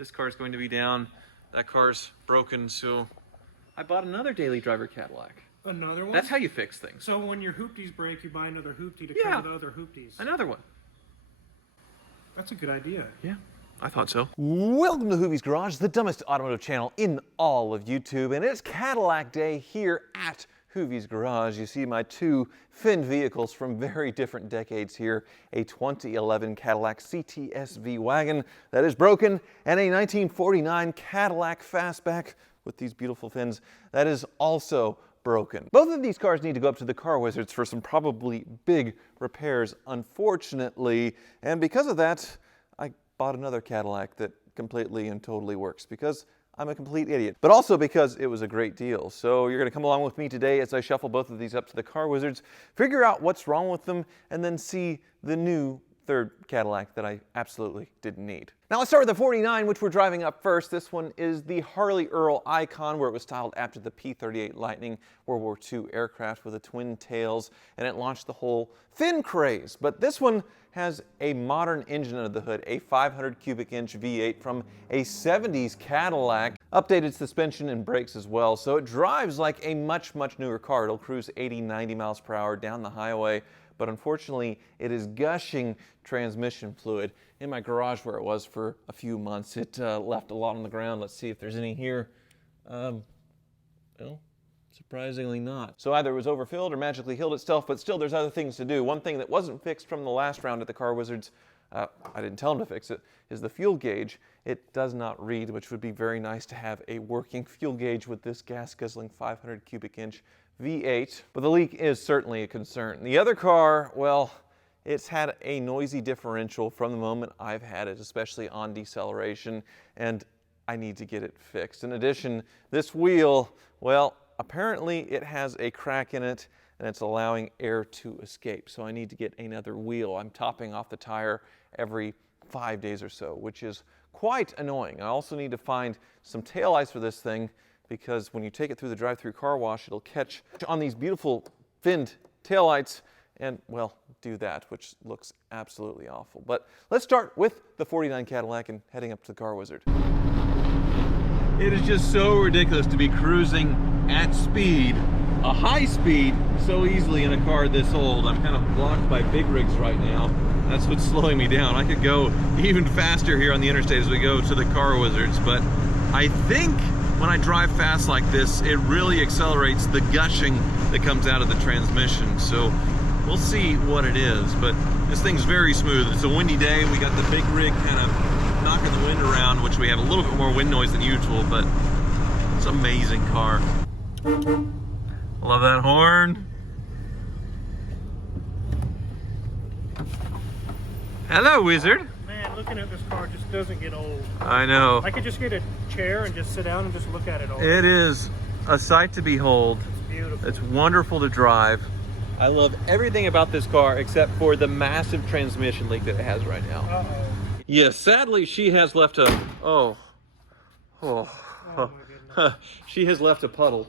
This car's going to be down. That car's broken, so I bought another daily driver Cadillac. Another one? That's how you fix things. So when your hoopties break, you buy another hoopty to Yeah. cover the other hoopties. Another one. That's a good idea. Yeah, I thought so. Welcome to Hoovie's Garage, the dumbest automotive channel in all of YouTube, and it's Cadillac Day here at Hoovie's Garage. You see my two finned vehicles from very different decades here, a 2011 Cadillac CTS-V wagon that is broken, and a 1949 Cadillac Fastback with these beautiful fins that is also broken. Both of these cars need to go up to the car wizards for some probably big repairs, unfortunately, and because of that, I bought another Cadillac that completely and totally works because I'm a complete idiot, but also because it was a great deal. So you're gonna come along with me today as I shuffle both of these up to the car wizards, figure out what's wrong with them, and then see the new third Cadillac that I absolutely didn't need. Now let's start with the 49, which we're driving up first. This one is the Harley Earl Icon, where it was styled after the P-38 Lightning World War II aircraft with the twin tails, and it launched the whole fin craze. But this one has a modern engine under the hood, a 500 cubic inch V8 from a 70s Cadillac, updated suspension and brakes as well, so it drives like a much newer car. It'll cruise 80-90 miles per hour down the highway, but unfortunately it is gushing transmission fluid. In my garage where it was for a few months, it left a lot on the ground. Let's see if there's any here. Well, surprisingly not. So either it was overfilled or magically healed itself, but still there's other things to do. One thing that wasn't fixed from the last round at the car wizards, I didn't tell them to fix it, is the fuel gauge. It does not read, which would be very nice to have a working fuel gauge with this gas guzzling 500 cubic inch V8, but the leak is certainly a concern. The other car, well, it's had a noisy differential from the moment I've had it, especially on deceleration, and I need to get it fixed. In addition, this wheel, well, apparently it has a crack in it and it's allowing air to escape, so I need to get another wheel. I'm topping off the tire every 5 days or so, which is quite annoying. I also need to find some taillights for this thing because when you take it through the drive-through car wash, it'll catch on these beautiful finned taillights and, well, do that, which looks absolutely awful. But let's start with the 49 Cadillac and heading up to the car wizard. It is just so ridiculous to be cruising at speed, a high speed, so easily in a car this old. I'm kind of blocked by big rigs right now. That's what's slowing me down. I could go even faster here on the interstate as we go to the car wizards, but I think when I drive fast like this, it really accelerates the gushing that comes out of the transmission. So we'll see what it is, but this thing's very smooth. It's a windy day. We got the big rig kind of knocking the wind around, which we have a little bit more wind noise than usual, but it's an amazing car. Love that horn. Hello, wizard. Man, looking at this car just doesn't get old. I know. I could just get a chair and just sit down and just look at it all. It is a sight to behold. It's beautiful. It's wonderful to drive. I love everything about this car except for the massive transmission leak that it has right now. Uh-oh. Yes, sadly she has left a, Oh my goodness. she has left a puddle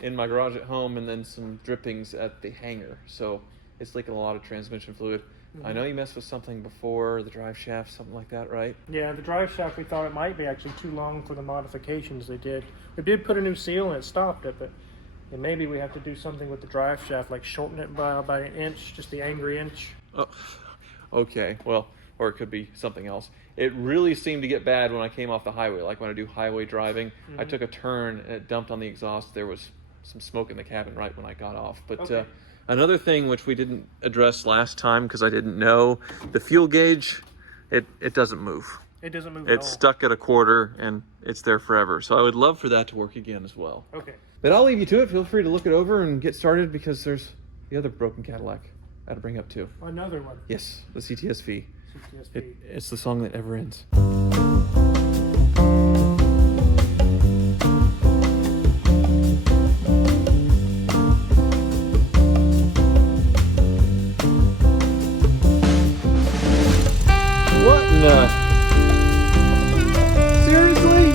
in my garage at home and then some drippings at the hangar. So it's leaking a lot of transmission fluid. I know you messed with something before, the drive shaft, something like that, right? Yeah, the drive shaft, we thought it might be actually too long for the modifications they did. We did put a new seal and it stopped it, but maybe we have to do something with the drive shaft, like shorten it by about an inch, just the angry inch. Oh, okay, well, or it could be something else. It really seemed to get bad when I came off the highway, like when I do highway driving. I took a turn and it dumped on the exhaust. There was some smoke in the cabin right when I got off. But okay. Another thing which we didn't address last time because I didn't know, the fuel gauge, it doesn't move. It doesn't move at all. It's stuck at a quarter and it's there forever. So I would love for that to work again as well. Okay. But I'll leave you to it. Feel free to look it over and get started because there's the other broken Cadillac I had to bring up too. Another one. Yes, the CTS-V. CTS-V. It's the song that never ends. What in the... Seriously?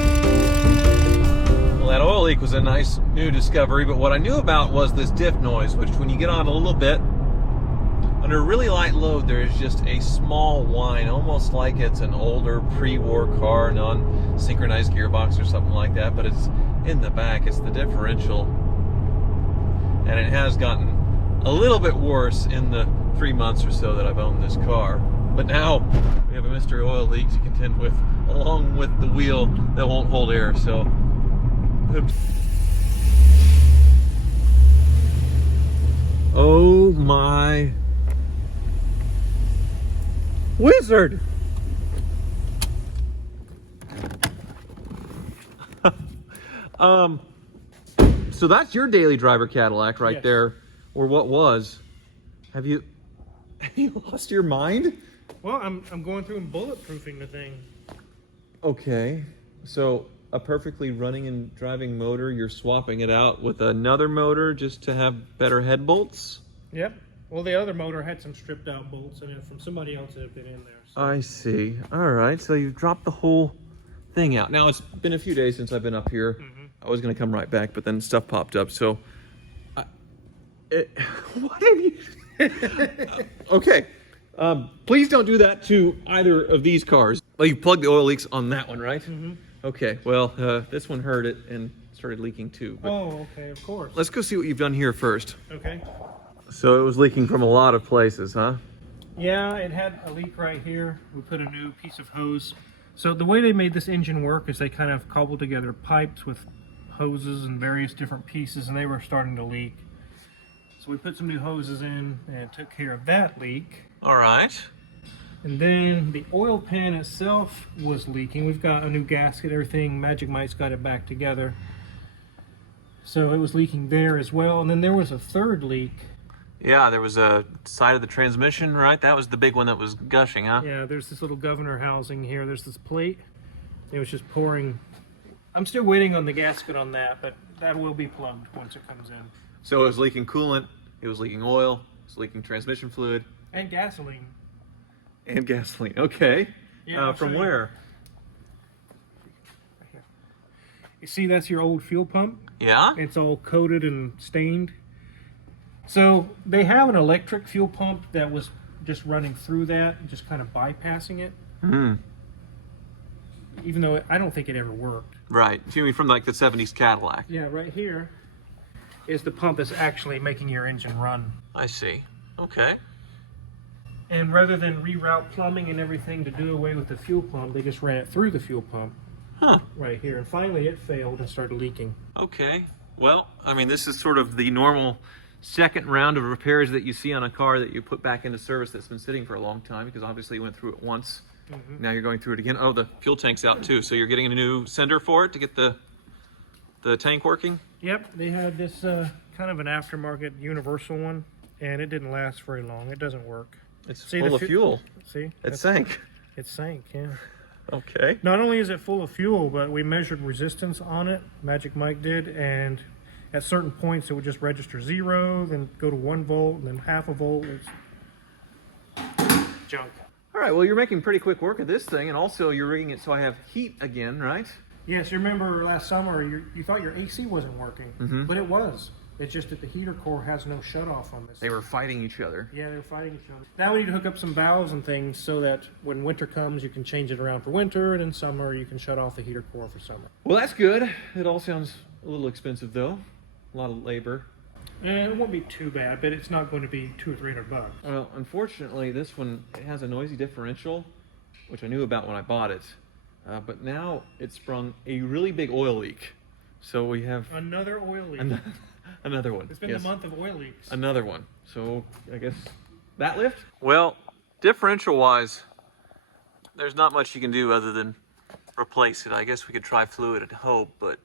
Well, that oil leak was a nice new discovery, but what I knew about was this diff noise, which when you get on a little bit, Under really light load, there is just a small whine, almost like it's an older pre-war car, non-synchronized gearbox or something like that, but it's in the back. It's the differential. And it has gotten a little bit worse in the 3 months or so that I've owned this car. But now we have a mystery oil leak to contend with, along with the wheel that won't hold air. So, oh my wizard! So that's your daily driver Cadillac right Yes. there, or what was. Have you lost your mind? Well, I'm going through and bulletproofing the thing. Okay, so a perfectly running and driving motor, you're swapping it out with another motor just to have better head bolts? Yep. Well, the other motor had some stripped out bolts in it from somebody else that had been in there. So. I see. All right, so you've dropped the whole thing out. Now, it's been a few days since I've been up here. I was going to come right back, but then stuff popped up, so... what have you... Okay. Please don't do that to either of these cars. Well, you plugged the oil leaks on that one, right? Okay, well, this one heard it and started leaking too. But Oh, okay, of course. let's go see what you've done here first. Okay. So it was leaking from a lot of places, huh? Yeah, it had a leak right here. We put a new piece of hose. So the way they made this engine work is they kind of cobbled together pipes with hoses and various different pieces, and they were starting to leak. So we put some new hoses in and took care of that leak. All right. And then the oil pan itself was leaking. We've got a new gasket, everything. Magic Mike's got it back together. So it was leaking there as well. And then there was a third leak. Yeah, there was a side of the transmission, right? That was the big one that was gushing, huh? Yeah, there's this little governor housing here. There's this plate. It was just pouring. I'm still waiting on the gasket on that, but that will be plugged once it comes in. So it was leaking coolant, it was leaking oil, it was leaking transmission fluid. And gasoline. And gasoline, okay. Yeah, I'll from show you. where? Right here. You see that's your old fuel pump? Yeah? It's all coated and stained. So they have an electric fuel pump that was just running through that, just kind of bypassing it. Even though I don't think it ever worked. Right, you mean from like the 70s Cadillac. Yeah, right here is the pump that's actually making your engine run. I see, okay. And rather than reroute plumbing and everything to do away with the fuel pump, they just ran it through the fuel pump. Huh. Right here. And finally it failed and started leaking. Okay, well, I mean, this is sort of the normal second round of repairs that you see on a car that you put back into service that's been sitting for a long time, because obviously you went through it once. Now you're going through it again. Oh, the fuel tank's out too, so you're getting a new sender for it to get the tank working? Yep, they had this kind of an aftermarket universal one, and it didn't last very long. It doesn't work. It's See, full the of fuel. See? It sank. It sank, yeah. Okay. Not only is it full of fuel, but we measured resistance on it, Magic Mike did, and at certain points it would just register 0, then go to 1 volt, and then half a volt. It's junk. All right, well, you're making pretty quick work of this thing, and also you're rigging it so I have heat again, right? Yes, you remember last summer you thought your AC wasn't working, but it was. It's just that the heater core has no shutoff on this. They were fighting each other. Yeah, they were fighting each other. Now we need to hook up some valves and things so that when winter comes, you can change it around for winter, and in summer, you can shut off the heater core for summer. Well, that's good. It all sounds a little expensive, though. A lot of labor. And it won't be too bad, but it's not going to be $200 or $300. Well, unfortunately, this one, it has a noisy differential, which I knew about when I bought it. But now it sprung a really big oil leak. So we have Another oil leak. another one. It's been Yes. the month of oil leaks. Another one. So I guess that lift? Well, differential-wise, there's not much you can do other than replace it. I guess we could try fluid and hope, but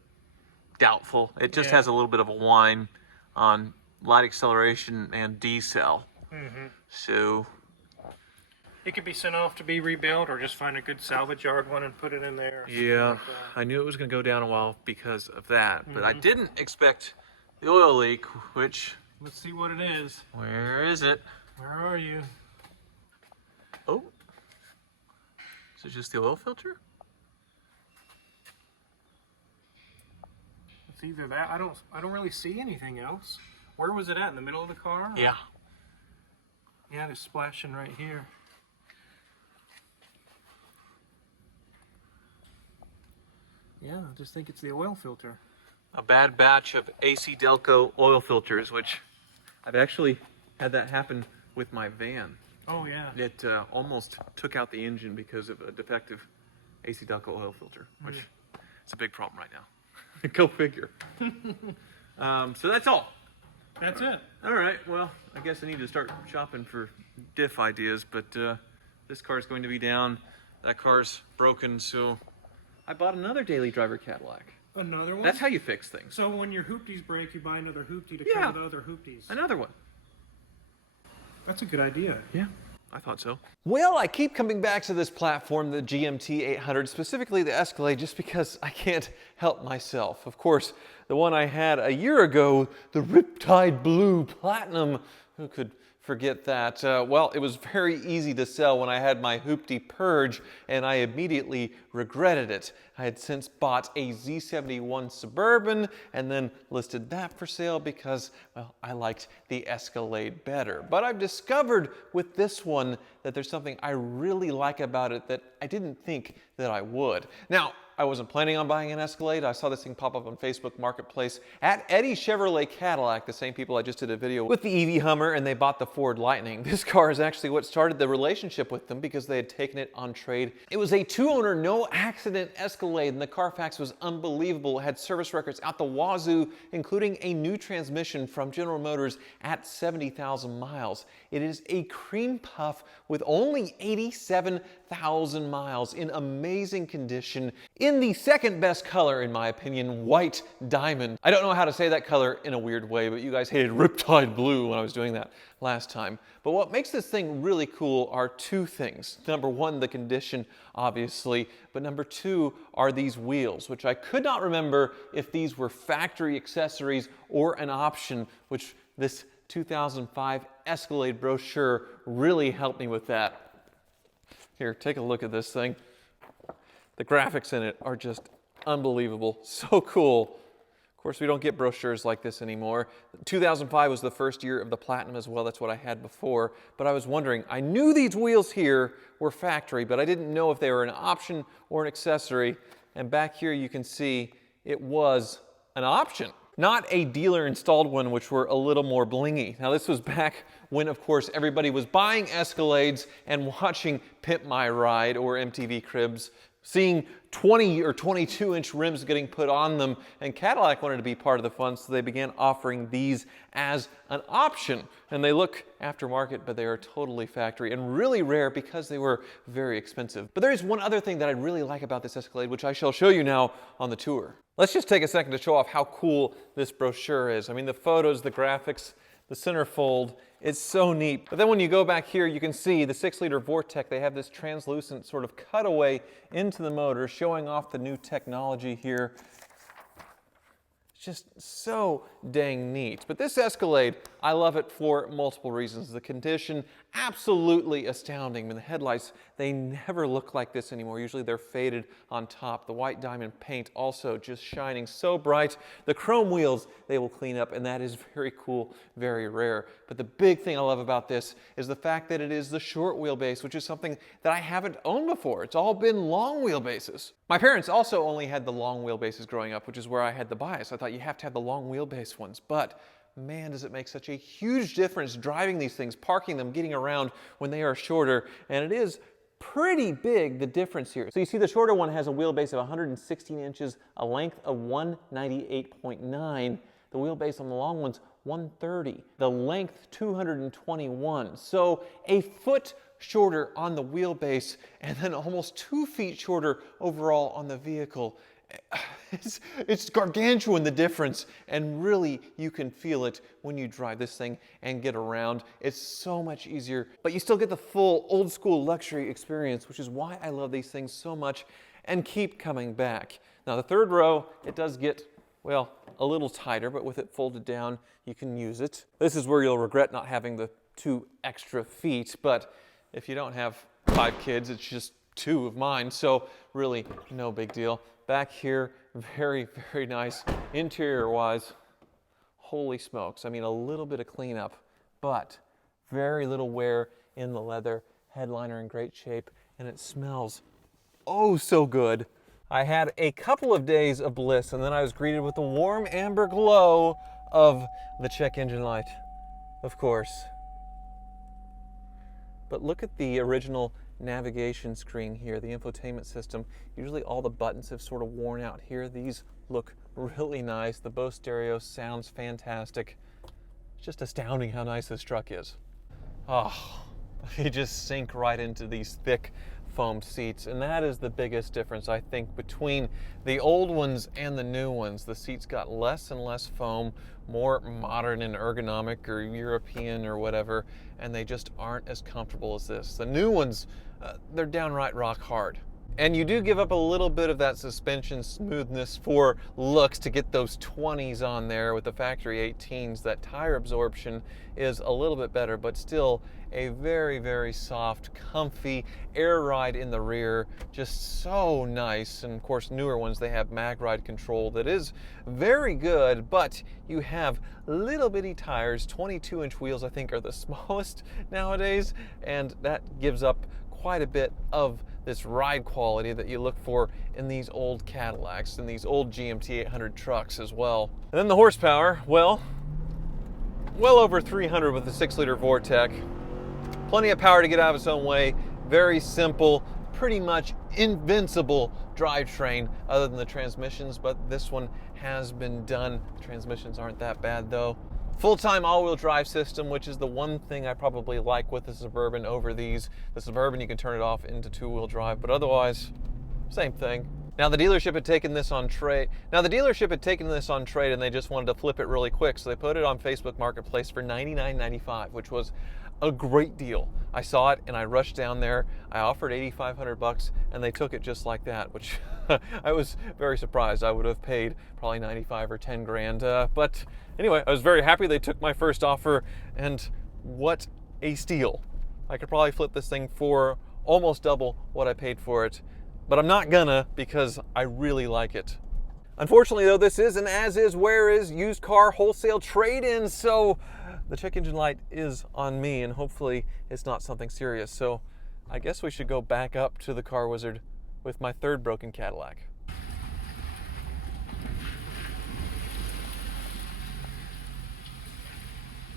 doubtful. It just has a little bit of a whine on light acceleration and decel. So It could be sent off to be rebuilt, or just find a good salvage yard one and put it in there. yeah, I knew it was going to go down a while because of that, but I didn't expect the oil leak, which, Let's see what it is. where is it? Where are you? Oh, is it just the oil filter? It's either that. I don't really see anything else. Where was it at? In the middle of the car? Yeah. Yeah, it's splashing right here. Yeah, I just think it's the oil filter. A bad batch of AC Delco oil filters, which I've actually had that happen with my van. Oh yeah. It almost took out the engine because of a defective AC Delco oil filter, which it's a big problem right now. Go figure. So that's all. That's it. All right, well, I guess I need to start shopping for diff ideas, but this car's going to be down, that car's broken, so I bought another daily driver Cadillac. Another one? That's how you fix things. So when your hoopties break, you buy another hoopty to Yeah. cover the other hoopties. Another one. That's a good idea. Yeah, I thought so. Well, I keep coming back to this platform, the GMT 800, specifically the Escalade, just because I can't help myself. Of course, the one I had a year ago, the Riptide Blue Platinum, who could forget that? Well, it was very easy to sell when I had my hoopty purge, and I immediately regretted it. I had since bought a Z71 Suburban and then listed that for sale because, well, I liked the Escalade better. But I've discovered with this one that there's something I really like about it that I didn't think that I would. Now, I wasn't planning on buying an Escalade. I saw this thing pop up on Facebook Marketplace at Eddie Chevrolet Cadillac, the same people I just did a video with the EV Hummer, and they bought the Ford Lightning. This car is actually what started the relationship with them because they had taken it on trade. It was a two-owner, no-accident Escalade, and the Carfax was unbelievable. It had service records out the wazoo, including a new transmission from General Motors at 70,000 miles. It is a cream puff with only 87,000 miles in amazing condition, in the second best color, in my opinion, white diamond. I don't know how to say that color in a weird way, but you guys hated Riptide Blue when I was doing that last time. But what makes this thing really cool are two things. Number one, the condition, obviously, but number two are these wheels, which I could not remember if these were factory accessories or an option, which this 2005 Escalade brochure really helped me with that. Here, take a look at this thing. The graphics in it are just unbelievable, so cool. Of course, we don't get brochures like this anymore. 2005 was the first year of the Platinum as well. That's what I had before. But I was wondering, I knew these wheels here were factory, but I didn't know if they were an option or an accessory. And back here you can see it was an option, not a dealer installed one, which were a little more blingy. Now this was back when, of course, everybody was buying Escalades and watching Pimp My Ride or MTV Cribs, seeing 20 or 22-inch rims getting put on them, and Cadillac wanted to be part of the fun, so they began offering these as an option. And they look aftermarket, but they are totally factory and really rare because they were very expensive. But there is one other thing that I really like about this Escalade, which I shall show you now on the tour. Let's just take a second to show off how cool this brochure is. I mean, the photos, the graphics, the centerfold, it's so neat. But then when you go back here, you can see the 6-liter Vortec. They have this translucent sort of cutaway into the motor, showing off the new technology here. It's just so dang neat. But this Escalade, I love it for multiple reasons. The condition, absolutely astounding. I mean, the headlights, they never look like this anymore. Usually they're faded on top. The white diamond paint also just shining so bright. The chrome wheels, they will clean up, and that is very cool, very rare. But the big thing I love about this is the fact that it is the short wheelbase, which is something that I haven't owned before. It's all been long wheelbases. My parents also only had the long wheelbases growing up, which is where I had the bias. I thought you have to have the long wheelbase ones, but man, does it make such a huge difference driving these things, parking them, getting around when they are shorter, and it is pretty big, the difference here. So you see the shorter one has a wheelbase of 116 inches, a length of 198.9. The wheelbase on the long one's 130. The length 221. So a foot shorter on the wheelbase and then almost 2 feet shorter overall on the vehicle. It's gargantuan, the difference, and really you can feel it when you drive this thing and get around. It's so much easier, but you still get the full old school luxury experience, which is why I love these things so much and keep coming back. Now the third row, it does get, well, a little tighter, but with it folded down, you can use it. This is where you'll regret not having the 2 extra feet, but if you don't have 5 kids, it's just 2 of mine, so really no big deal. Back here, very, very nice interior-wise. Holy smokes, I mean, a little bit of cleanup, but very little wear in the leather, headliner in great shape, and it smells oh so good. I had a couple of days of bliss, and then I was greeted with the warm amber glow of the check engine light, of course. But look at the original navigation screen here, the infotainment system. Usually all the buttons have sort of worn out here. These look really nice. The Bose stereo sounds fantastic. It's just astounding how nice this truck is. Oh, you just sink right into these thick foam seats, and that is the biggest difference, I think, between the old ones and the new ones. The seats got less and less foam, more modern and ergonomic or European or whatever, and they just aren't as comfortable as this. The new ones, they're downright rock hard. And you do give up a little bit of that suspension smoothness for looks to get those 20s on there with the factory 18s. That tire absorption is a little bit better, but still a very, very soft, comfy air ride in the rear. Just so nice. And of course, newer ones, they have mag ride control that is very good, but you have little bitty tires. 22-inch wheels, I think, are the smallest nowadays, and that gives up quite a bit of this ride quality that you look for in these old Cadillacs and these old GMT 800 trucks as well. And then the horsepower, well over 300 with the 6-liter Vortec. Plenty of power to get out of its own way. Very simple, pretty much invincible drivetrain other than the transmissions, but this one has been done. Transmissions aren't that bad though. Full-time all-wheel drive system, which is the one thing I probably like with the Suburban over these. The Suburban, you can turn it off into two-wheel drive, but otherwise, same thing. Now the dealership had taken this on trade. And they just wanted to flip it really quick, so they put it on Facebook Marketplace for $99.95, which was a great deal. I saw it and I rushed down there. I offered $8,500 and they took it just like that, which I was very surprised. I would have paid probably 95 or 10 grand. But anyway, I was very happy they took my first offer, and what a steal. I could probably flip this thing for almost double what I paid for it, but I'm not gonna because I really like it. Unfortunately though, this is an as is, where is used car wholesale trade-in, so the check engine light is on me, and hopefully it's not something serious. So I guess we should go back up to the Car Wizard with my third broken Cadillac.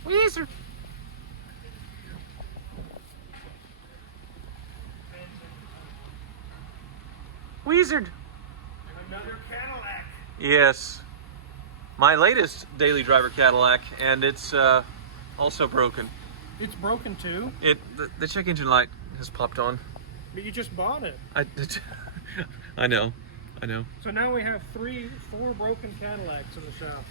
Wizard. Wizard. Another Cadillac. Yes, my latest daily driver Cadillac, and it's also broken. It's broken too? The check engine light has popped on. But you just bought it. I know. So now we have 4 broken Cadillacs in the shop.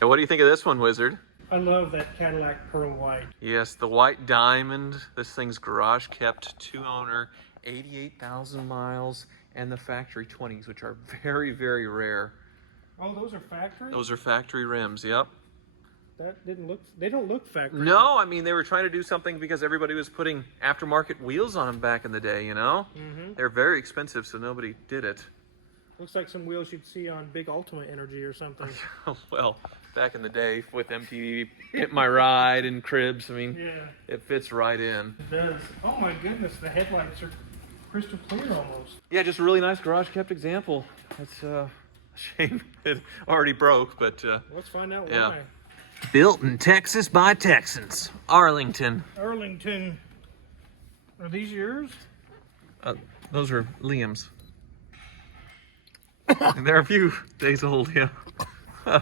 What do you think of this one, Wizard? I love that Cadillac pearl white. Yes, the white diamond. This thing's garage kept, 2-owner, 88,000 miles, and the factory 20s, which are very, very rare. Oh, those are factory? Those are factory rims, yep. That didn't look, they don't look factory. No, I mean, they were trying to do something because everybody was putting aftermarket wheels on them back in the day, you know? Mm-hmm. They're very expensive, so nobody did it. Looks like some wheels you'd see on Big Ultimate Energy or something. Well, back in the day with MTV, Hit My Ride and Cribs, I mean, Yeah. It fits right in. It does. Oh my goodness, the headlights are crystal clear almost. Yeah, just a really nice garage kept example. It's a shame it already broke, but Let's find out yeah. why. Built in Texas by Texans. Arlington. Arlington. Are these yours? Those are Liam's. They're a few days old, yeah. I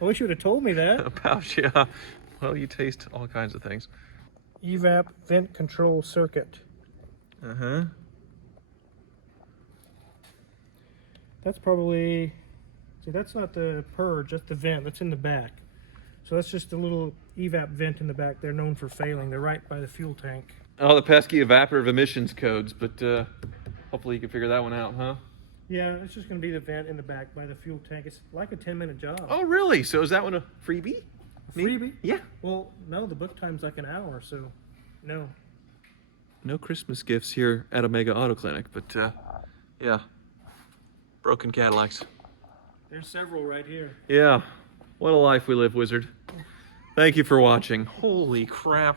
wish you would have told me that. A pouch, yeah. Well, you taste all kinds of things. EVAP vent control circuit. Uh-huh. That's probably, see, that's not the purge, that's the vent, that's in the back. So that's just a little EVAP vent in the back. They're known for failing. They're right by the fuel tank. Oh, the pesky evaporative emissions codes, but hopefully you can figure that one out, huh? Yeah, it's just going to be the vent in the back by the fuel tank. It's like a 10-minute job. Oh, really? So is that one a freebie? Freebie? Yeah. Well, no, the book time's like an hour, so no. No Christmas gifts here at Omega Auto Clinic, but yeah. Broken Cadillacs. There's several right here. Yeah. What a life we live, Wizard. Thank you for watching. Holy crap.